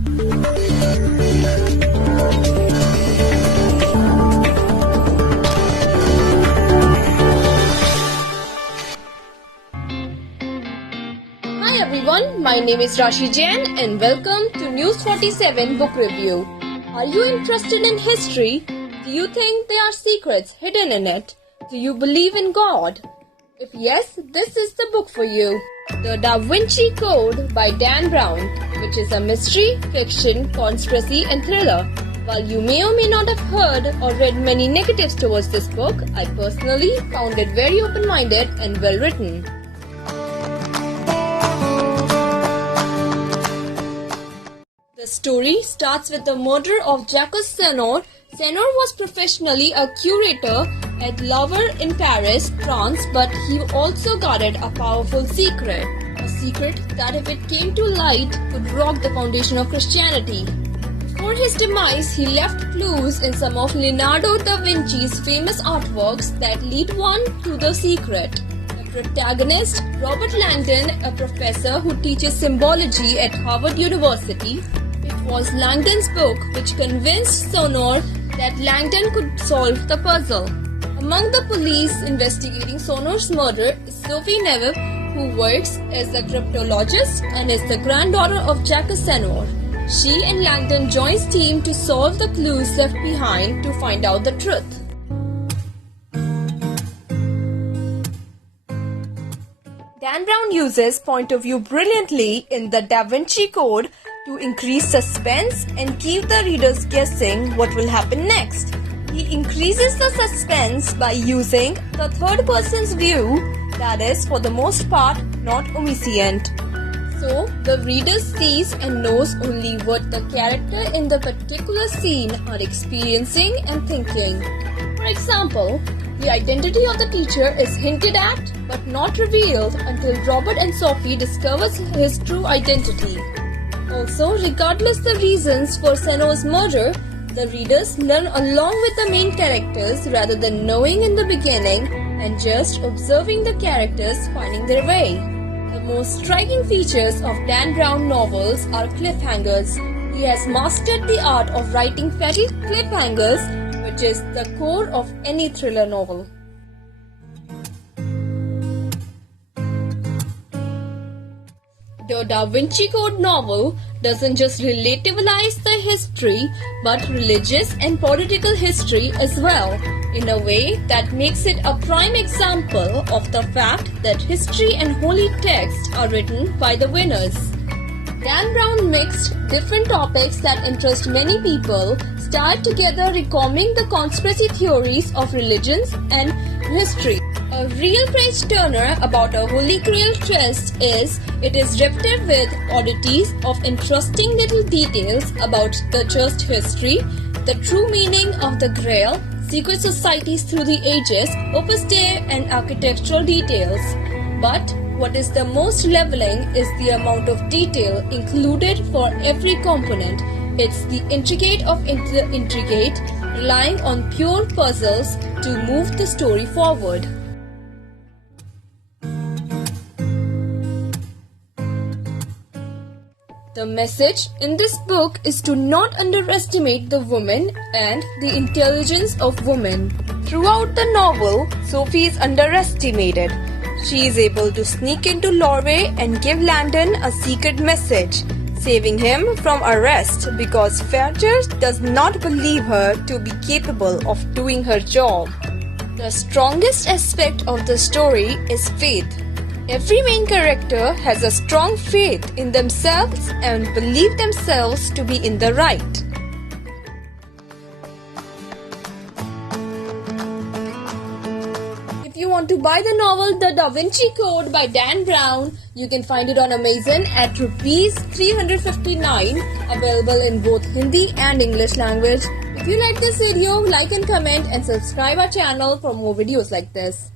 Hi everyone, my name is Rashi Jain and welcome to News 47 Book Review. Are you interested in history? Do you think there are secrets hidden in it? Do you believe in God? If yes, this is the book for you. The Da Vinci Code by Dan Brown, which is a mystery, fiction, conspiracy and thriller. While you may or may not have heard or read many negatives towards this book, I personally found it very open-minded and well written. The story starts with the murder of Jacques Senor. Senor was professionally a curator at Louvre in Paris, France, but he also guarded a powerful secret. A secret that, if it came to light, could rock the foundation of Christianity. Before his demise, he left clues in some of Leonardo da Vinci's famous artworks that lead one to the secret. The protagonist, Robert Langdon, a professor who teaches symbology at Harvard University. It was Langdon's book which convinced Senor that Langdon could solve the puzzle. Among the police investigating Senor's murder is Sophie Neveu, who works as a cryptologist and is the granddaughter of Jacques Senor. She and Langdon joins team to solve the clues left behind to find out the truth. Dan Brown uses point of view brilliantly in the Da Vinci Code to increase suspense and keep the readers guessing what will happen next. He increases the suspense by using the third person's view, that is, for the most part, not omniscient. So, the reader sees and knows only what the character in the particular scene are experiencing and thinking. For example, the identity of the teacher is hinted at but not revealed until Robert and Sophie discovers his true identity. Also, regardless the reasons for Senor's murder, the readers learn along with the main characters rather than knowing in the beginning and just observing the characters finding their way. The most striking features of Dan Brown novels are cliffhangers. He has mastered the art of writing fatty cliffhangers, which is the core of any thriller novel. The Da Vinci Code novel doesn't just relativize the history, but religious and political history as well, in a way that makes it a prime example of the fact that history and holy texts are written by the winners. Dan Brown mixed different topics that interest many people, starred together recalling the conspiracy theories of religions and history. A real page-turner about a Holy Grail chest is it is riveted with oddities of interesting little details about the church history, the true meaning of the Grail, secret societies through the ages, Opus Dei and architectural details. But what is the most leveling is the amount of detail included for every component. It's the intricate of the intricate, relying on pure puzzles to move the story forward. The message in this book is to not underestimate the woman and the intelligence of women. Throughout the novel, Sophie is underestimated. She is able to sneak into Louvre and give Langdon a secret message, saving him from arrest because Fairchurch does not believe her to be capable of doing her job. The strongest aspect of the story is faith. Every main character has a strong faith in themselves and believe themselves to be in the right. If you want to buy the novel The Da Vinci Code by Dan Brown, you can find it on Amazon at ₹359, available in both Hindi and English language. If you like this video, like and comment and subscribe our channel for more videos like this.